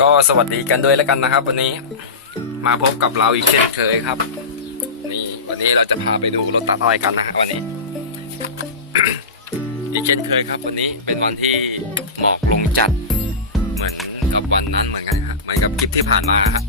ก็สวัสดีกันด้วยแล้วกันนะครับ วันนี้มาพบกับเราอีกเช่นเคยครับ นี่วันนี้เราจะพาไปดูรถตัดอ้อยกันนะฮะวันนี้ อีกเช่นเคยครับ วันนี้เป็นวันที่หมอกลงจัด เหมือนกับวันนั้นเหมือนกันครับเหมือนกับคลิปที่ผ่านมาครับ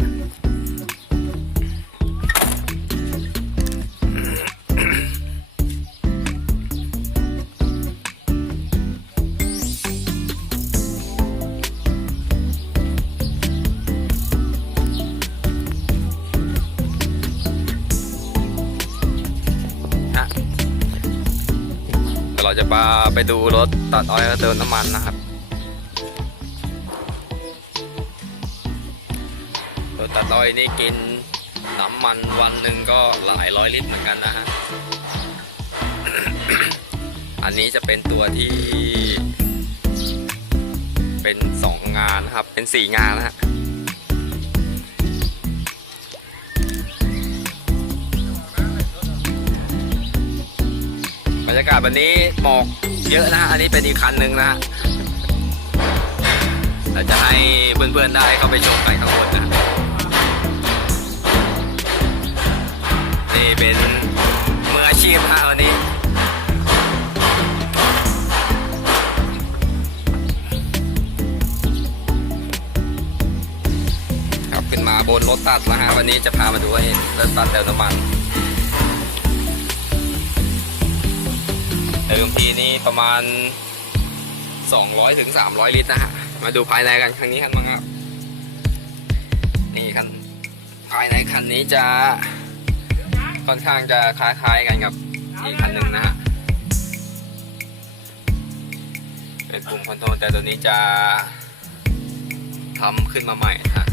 ดี๋ยวเราจะพาไปดูรถตัดอ้อยเติมน้ำมันนะครับ รถตัดอ้อยนี่กินน้ำมันวันหนึ่งก็หลายร้อยลิตรเหมือนกันนะฮะ อันนี้จะเป็นตัวที่ เป็นสองงานนะครับ เป็นสี่งานนะฮะ ยากาศวันนี้หมอกเยอะนะ อันนี้เป็นอีกคันหนึ่งนะฮะเราจะให้เพื่อนๆได้เข้าไปชมกันข้างบนนะ นี่เป็นมืออาชีพฮะวันนี้ครับขึ้นมาบนรถตัดนะฮะวันนี้จะพามาดูให้รถตัดเติมน้ำมัน เติมทีนี้ประมาณ 200ถึง300 ลิตรนะฮะ มาดูภายในกันครั้งนี้กันบ้างครับ นี่คันภายในคันนี้จะค่อนข้างจะคล้ายๆกันกับอีกคันหนึ่งนะฮะเป็นปุ่มคอนโทรลแต่ตัวนี้จะทำขึ้นมาใหม่นะ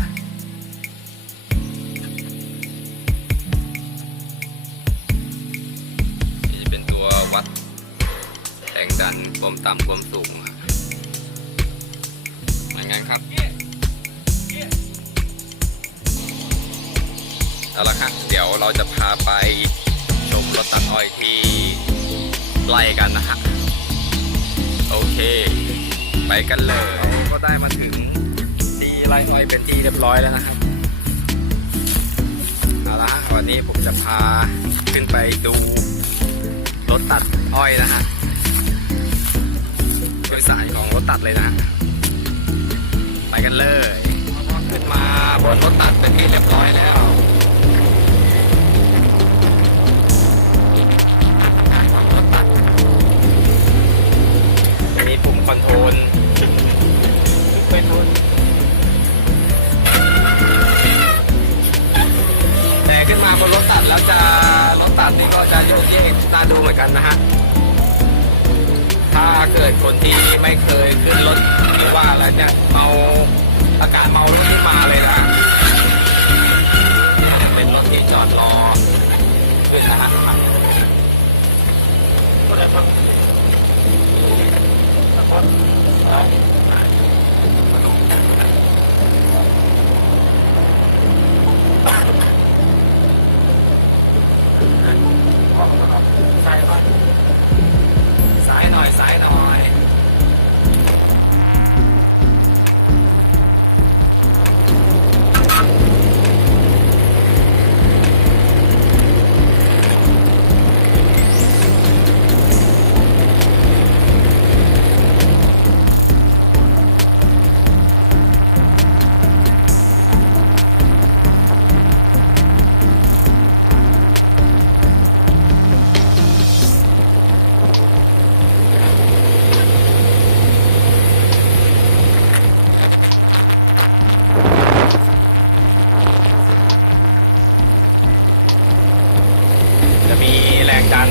ต่ำความสูงเหมือนกันครับเอาละครับเดี๋ยวเราจะพาไปชมรถตัดอ้อยที่ไล่กันนะฮะโอเค ไปกันเลยเราก็ได้มาถึงที่ไล่อ้อยเป็นที่เรียบร้อยแล้วนะครับเอาละฮะวันนี้ผมจะพาขึ้นไปดูรถตัดอ้อยนะฮะ โดยสายของรถตัดเลยนะ ไปกันเลยขึ้นมาบนรถตัดเป็นที่เรียบร้อยแล้วมีปุ่มคอนโทรลไปทุนแต่ขึ้นมาบนรถตัดแล้วจะรถตัดนี่ก็จะโยกเยกน่าดูเหมือนกันนะฮะ เกิดคนที่ไม่เคยขึ้นรถหรือว่าอะไรเนี่ยเมาอาการเมาเรื่องนี้มาเลยนะเป็นรถที่จอดรอ จาก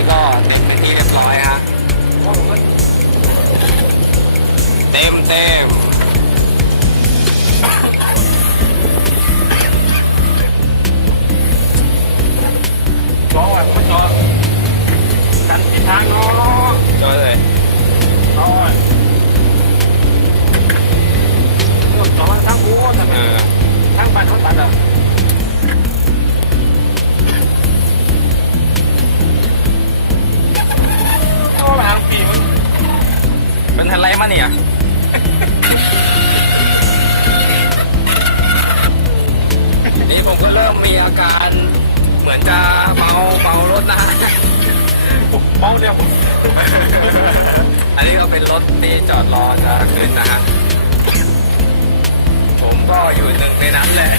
นี้ก็เต็มเป็นที่เรียบร้อยฮะเต็มเต็ม ผมก็เริ่มมีอาการ เหมือนจะเมาเมารถนะฮะเมาเดียวอันนี้ก็เป็นรถที่จอดรอจะขึ้นนะฮะผมก็อยู่หนึ่งในนั้นแหละ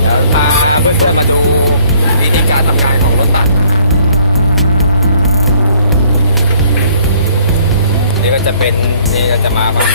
เดี๋ยวพาเพื่อนๆมาดูวิธีการทำงานของรถตัดนี่ก็จะเป็นนี่ก็จะมาแบบ